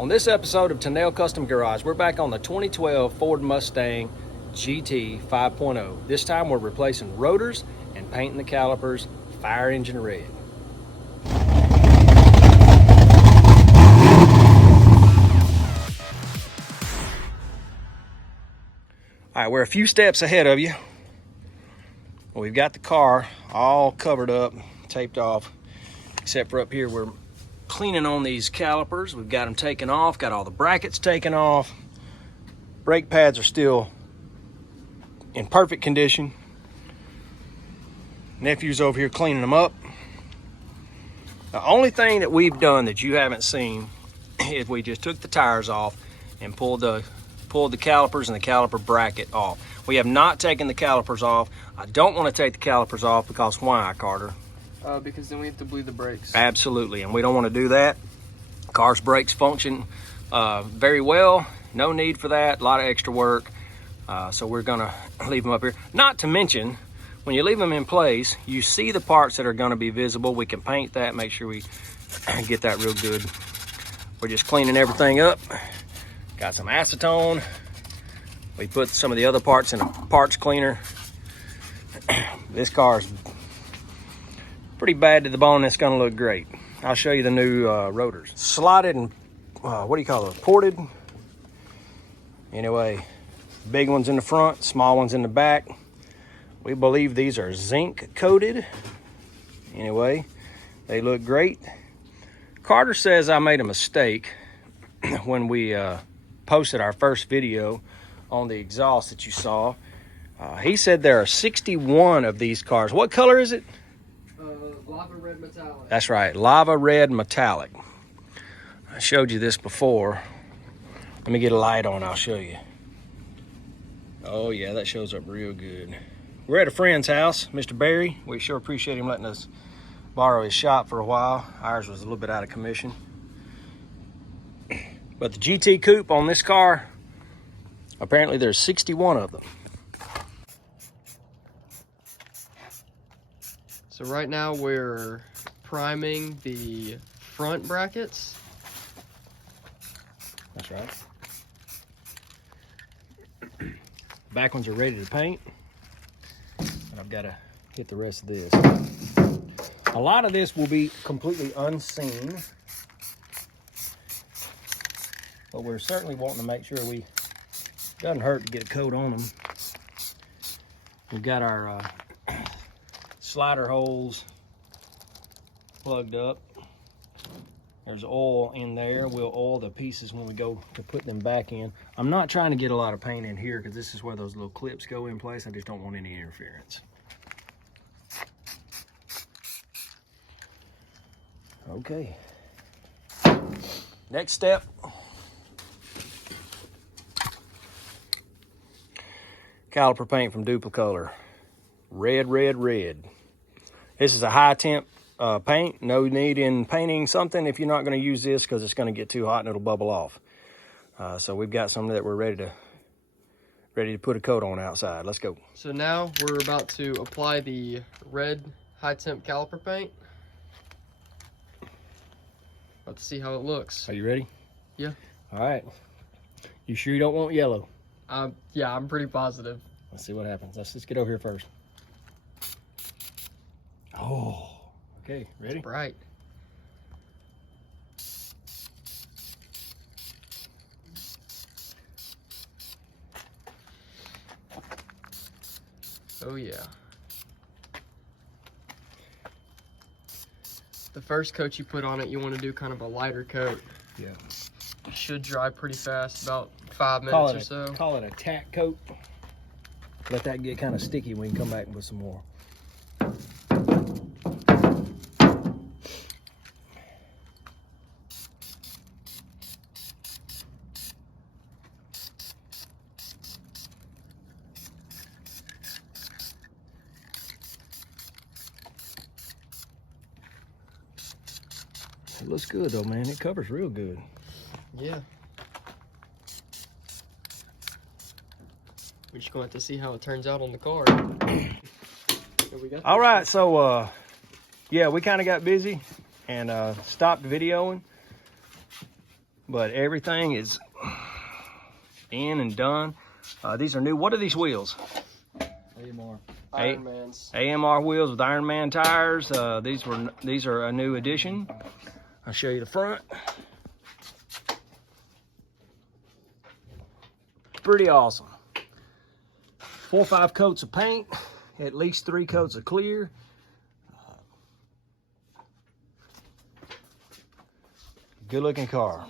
On this episode of Tennell Custom Garage, we're back on the 2012 Ford Mustang GT 5.0. This time we're replacing rotors and painting the calipers fire engine red. All right, we're a few steps ahead of you. We've got the car all covered up, taped off, except for up here we're cleaning on these calipers. We've got them taken off, got all the brackets taken off. Brake pads are still in perfect condition. Nephew's over here cleaning them up. The only thing that we've done that you haven't seen is we just took the tires off and pulled the calipers and the caliper bracket off. We have not taken the calipers off. I don't want to take the calipers off because why, Carter? Because then we have to bleed the brakes. Absolutely, and we don't want to do that. Car's brakes function very well. No need for that. A lot of extra work. So we're gonna leave them up here. Not to mention, when you leave them in place, you see the parts that are gonna be visible. We can paint that, make sure we get that real good. We're just cleaning everything up. Got some acetone. We put some of the other parts in a parts cleaner. This car's pretty bad to the bone. It's gonna look great. I'll show you the new rotors. Slotted and, what do you call it, ported? Anyway, big ones in the front, small ones in the back. We believe these are zinc coated. Anyway, they look great. Carter says I made a mistake when we posted our first video on the exhaust that you saw. He said there are 61 of these cars. What color is it? Lava red metallic. That's right, lava red metallic. I showed you this before. Let me get a light on, I'll show you. Oh yeah, that shows up real good. We're at a friend's house, Mr. Barry. We sure appreciate him letting us borrow his shop for a while. Ours was a little bit out of commission. But the GT coupe on this car, apparently there's 61 of them. So right now we're priming the front brackets. That's right. Back ones are ready to paint. And I've got to hit the rest of this. A lot of this will be completely unseen. But we're certainly wanting to make sure doesn't hurt to get a coat on them. We've got our slider holes plugged up. There's oil in there. We'll oil the pieces when we go to put them back in. I'm not trying to get a lot of paint in here because this is where those little clips go in place. I just don't want any interference. Okay. Next step. Caliper paint from Duplicolor. Red, red, red. This is a high temp paint. No need in painting something if you're not going to use this because it's going to get too hot and it'll bubble off. So we've got some that we're ready to put a coat on outside. Let's go. So now we're about to apply the red high temp caliper paint. About to see how it looks. Are you ready? Yeah. All right. You sure you don't want yellow? Yeah, I'm pretty positive. Let's see what happens. Let's just get over here first. Oh, okay, ready? It's bright. Oh yeah. The first coat you put on it, you want to do kind of a lighter coat. Yeah. It should dry pretty fast, about 5 minutes or so. Call it a tack coat. Let that get kind of sticky. We can come back and put some more. It looks good though, man. It covers real good. Yeah. We're just going to have to see how it turns out on the car. All right, so yeah, we kind of got busy and stopped videoing. but everything is in and done. These are new. What are these wheels? Iron Man's. AMR wheels with Iron Man tires. These are a new addition. I'll show you the front. Pretty awesome. 4 or 5 coats of paint, at least 3 coats of clear. Good looking car.